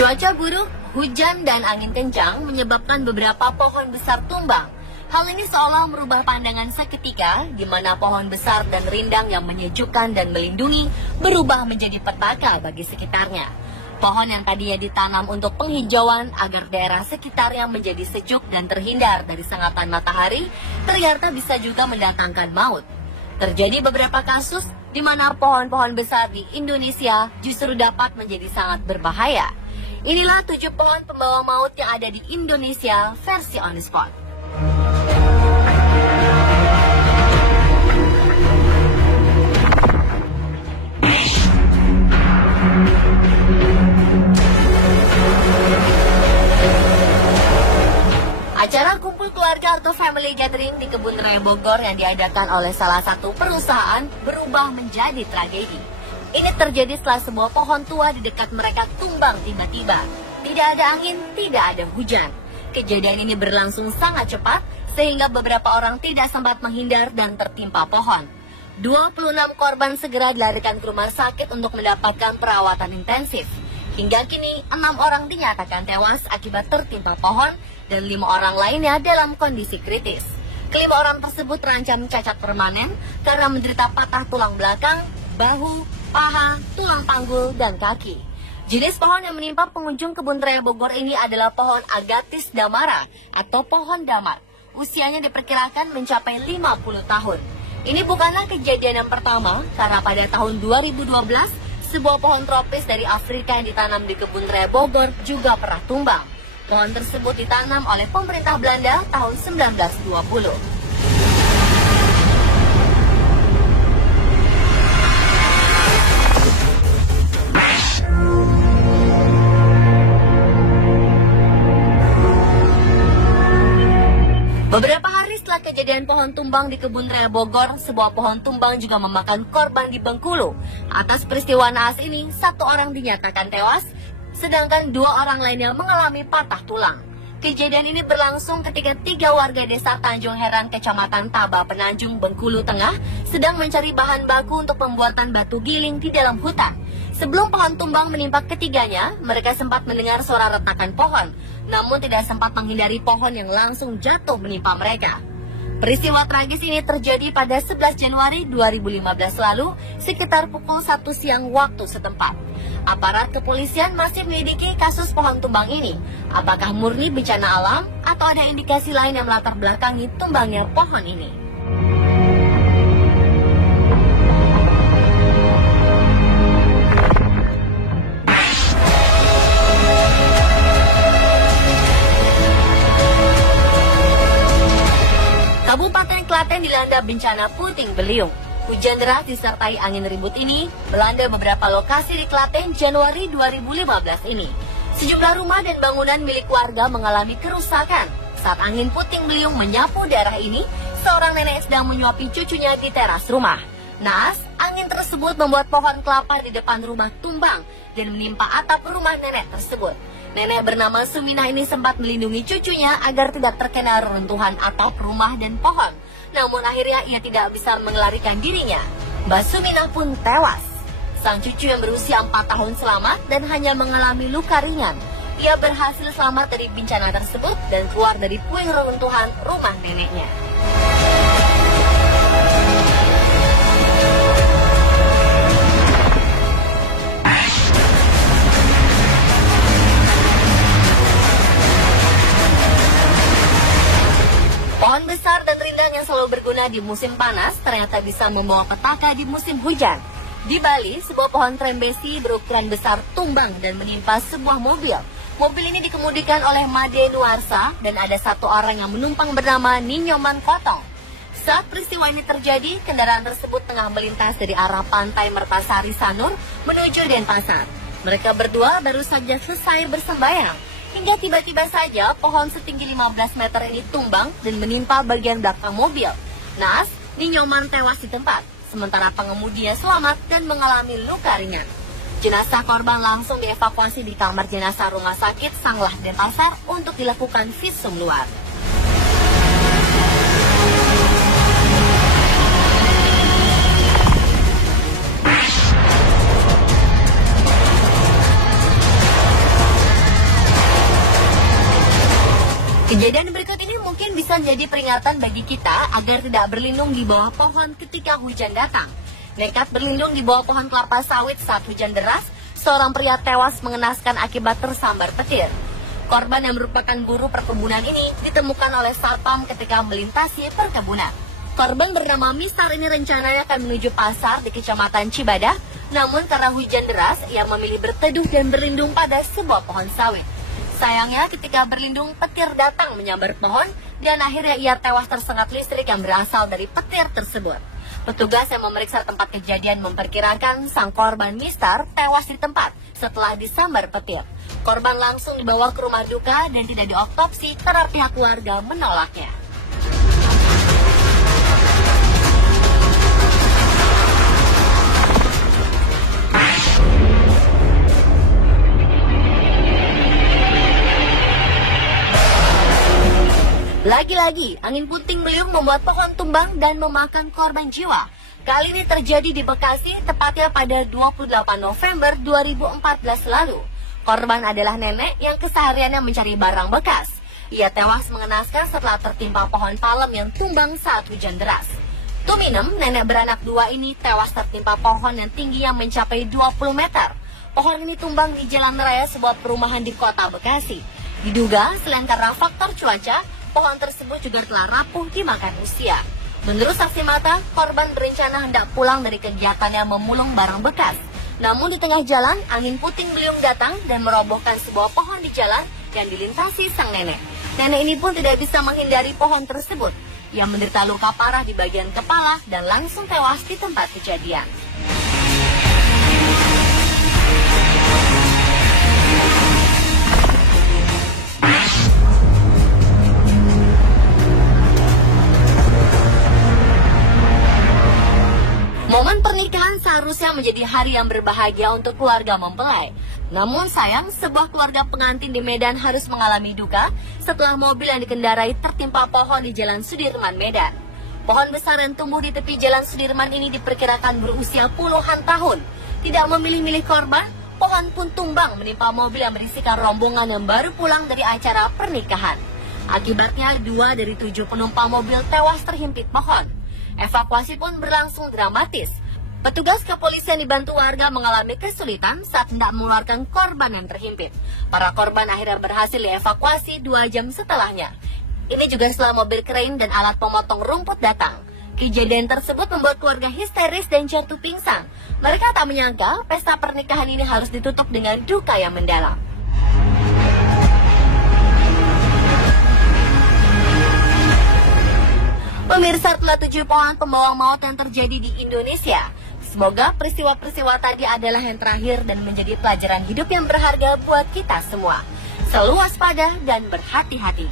Cuaca buruk, hujan dan angin kencang menyebabkan beberapa pohon besar tumbang. Hal ini seolah merubah pandangan seketika, di mana pohon besar dan rindang yang menyejukkan dan melindungi berubah menjadi petaka bagi sekitarnya. Pohon yang tadinya ditanam untuk penghijauan agar daerah sekitarnya menjadi sejuk dan terhindar dari sengatan matahari, ternyata bisa juga mendatangkan maut. Terjadi beberapa kasus di mana pohon-pohon besar di Indonesia justru dapat menjadi sangat berbahaya. Inilah 7 pohon pembawa maut yang ada di Indonesia versi On The Spot. Acara kumpul keluarga atau family gathering di Kebun Raya Bogor yang diadakan oleh salah satu perusahaan berubah menjadi tragedi. Ini terjadi setelah sebuah pohon tua di dekat mereka tumbang tiba-tiba. Tidak ada angin, tidak ada hujan. Kejadian ini berlangsung sangat cepat sehingga beberapa orang tidak sempat menghindar dan tertimpa pohon. 26 korban segera dilarikan ke rumah sakit untuk mendapatkan perawatan intensif. Hingga kini 6 orang dinyatakan tewas akibat tertimpa pohon dan 5 orang lainnya dalam kondisi kritis. Kelima orang tersebut terancam cacat permanen karena menderita patah tulang belakang, bahu, paha, tulang panggul, dan kaki. Jenis pohon yang menimpa pengunjung Kebun Raya Bogor ini adalah pohon Agathis damara atau pohon damar. Usianya diperkirakan mencapai 50 tahun. Ini bukanlah kejadian yang pertama karena pada tahun 2012 sebuah pohon tropis dari Afrika yang ditanam di Kebun Raya Bogor juga pernah tumbang. Pohon tersebut ditanam oleh pemerintah Belanda tahun 1920. Beberapa hari setelah kejadian pohon tumbang di Kebun Raya Bogor, sebuah pohon tumbang juga memakan korban di Bengkulu. Atas peristiwa naas ini, 1 orang dinyatakan tewas, sedangkan 2 orang lainnya mengalami patah tulang. Kejadian ini berlangsung ketika 3 warga desa Tanjung Heran, Kecamatan Taba, Penanjung, Bengkulu Tengah, sedang mencari bahan baku untuk pembuatan batu giling di dalam hutan. Sebelum pohon tumbang menimpa ketiganya, mereka sempat mendengar suara retakan pohon, namun tidak sempat menghindari pohon yang langsung jatuh menimpa mereka. Peristiwa tragis ini terjadi pada 11 Januari 2015 lalu, sekitar pukul 1 siang waktu setempat. Aparat kepolisian masih menyelidiki kasus pohon tumbang ini. Apakah murni bencana alam atau ada indikasi lain yang melatar belakangi tumbangnya pohon ini? Kabupaten Klaten dilanda bencana puting beliung. Hujan deras disertai angin ribut ini melanda beberapa lokasi di Klaten Januari 2015 ini. Sejumlah rumah dan bangunan milik warga mengalami kerusakan. Saat angin puting beliung menyapu daerah ini, seorang nenek sedang menyuapi cucunya di teras rumah. Naas, angin tersebut membuat pohon kelapa di depan rumah tumbang dan menimpa atap rumah nenek tersebut. Nenek bernama Suminah ini sempat melindungi cucunya agar tidak terkena reruntuhan atap rumah dan pohon. Namun akhirnya ia tidak bisa mengelarikan dirinya. Mbak Suminah pun tewas. Sang cucu yang berusia 4 tahun selamat dan hanya mengalami luka ringan. Ia berhasil selamat dari bencana tersebut dan keluar dari puing reruntuhan rumah neneknya. Pohon besar dan rindang yang selalu berguna di musim panas ternyata bisa membawa petaka di musim hujan. Di Bali, sebuah pohon trembesi berukuran besar tumbang dan menimpa sebuah mobil. Mobil ini dikemudikan oleh Made Nuarsa dan ada 1 orang yang menumpang bernama Ninyoman Kotong. Saat peristiwa ini terjadi, kendaraan tersebut tengah melintas dari arah pantai Mertasari Sanur menuju Denpasar. Mereka berdua baru saja selesai bersembayang. Hingga tiba-tiba saja pohon setinggi 15 meter ini tumbang dan menimpa bagian belakang mobil. Naas, Ninyoman tewas di tempat, sementara pengemudinya selamat dan mengalami luka ringan. Jenazah korban langsung dievakuasi di kamar jenazah Rumah Sakit Sanglah Denpasar untuk dilakukan visum luar. peringatan bagi kita agar tidak berlindung di bawah pohon ketika hujan datang. Nekat berlindung di bawah pohon kelapa sawit saat hujan deras, seorang pria tewas mengenaskan akibat tersambar petir. Korban yang merupakan buruh perkebunan ini ditemukan oleh satpam ketika melintasi perkebunan. Korban bernama Mister ini rencananya akan menuju pasar di Kecamatan Cibadah, namun karena hujan deras, ia memilih berteduh dan berlindung pada sebuah pohon sawit. Sayangnya ketika berlindung, petir datang menyambar pohon dan akhirnya ia tewas tersengat listrik yang berasal dari petir tersebut. Petugas yang memeriksa tempat kejadian memperkirakan sang korban Mister tewas di tempat setelah disambar petir. Korban langsung dibawa ke rumah duka dan tidak diotopsi karena pihak keluarga menolaknya. Lagi-lagi, angin puting beliung membuat pohon tumbang dan memakan korban jiwa. Kali ini terjadi di Bekasi, tepatnya pada 28 November 2014 lalu. Korban adalah nenek yang kesehariannya mencari barang bekas. Ia tewas mengenaskan setelah tertimpa pohon palem yang tumbang saat hujan deras. Tuminem, nenek beranak dua ini tewas tertimpa pohon yang tingginya mencapai 20 meter. Pohon ini tumbang di jalan raya sebuah perumahan di kota Bekasi. Diduga, selain karena faktor cuaca, pohon tersebut juga telah rapuh dimakan usia. Menurut saksi mata, korban berencana hendak pulang dari kegiatannya memulung barang bekas. Namun di tengah jalan, angin puting beliung datang dan merobohkan sebuah pohon di jalan yang dilintasi sang nenek. Nenek ini pun tidak bisa menghindari pohon tersebut. Ia menderita luka parah di bagian kepala dan langsung tewas di tempat kejadian. Momen pernikahan seharusnya menjadi hari yang berbahagia untuk keluarga mempelai. Namun sayang, sebuah keluarga pengantin di Medan harus mengalami duka setelah mobil yang dikendarai tertimpa pohon di Jalan Sudirman, Medan. Pohon besar yang tumbuh di tepi Jalan Sudirman ini diperkirakan berusia puluhan tahun. Tidak memilih-milih korban, pohon pun tumbang menimpa mobil yang berisikan rombongan yang baru pulang dari acara pernikahan. Akibatnya 2 dari 7 penumpang mobil tewas terhimpit pohon. Evakuasi pun berlangsung dramatis. Petugas kepolisian dibantu warga mengalami kesulitan saat hendak mengeluarkan korban yang terhimpit. Para korban akhirnya berhasil dievakuasi 2 jam setelahnya. Ini juga setelah mobil krain dan alat pemotong rumput datang. Kejadian tersebut membuat keluarga histeris dan jatuh pingsan. Mereka tak menyangka pesta pernikahan ini harus ditutup dengan duka yang mendalam. Pemirsa, telah 7 pohon pembawa maut yang terjadi di Indonesia. Semoga peristiwa-peristiwa tadi adalah yang terakhir dan menjadi pelajaran hidup yang berharga buat kita semua. Selalu waspada dan berhati-hati.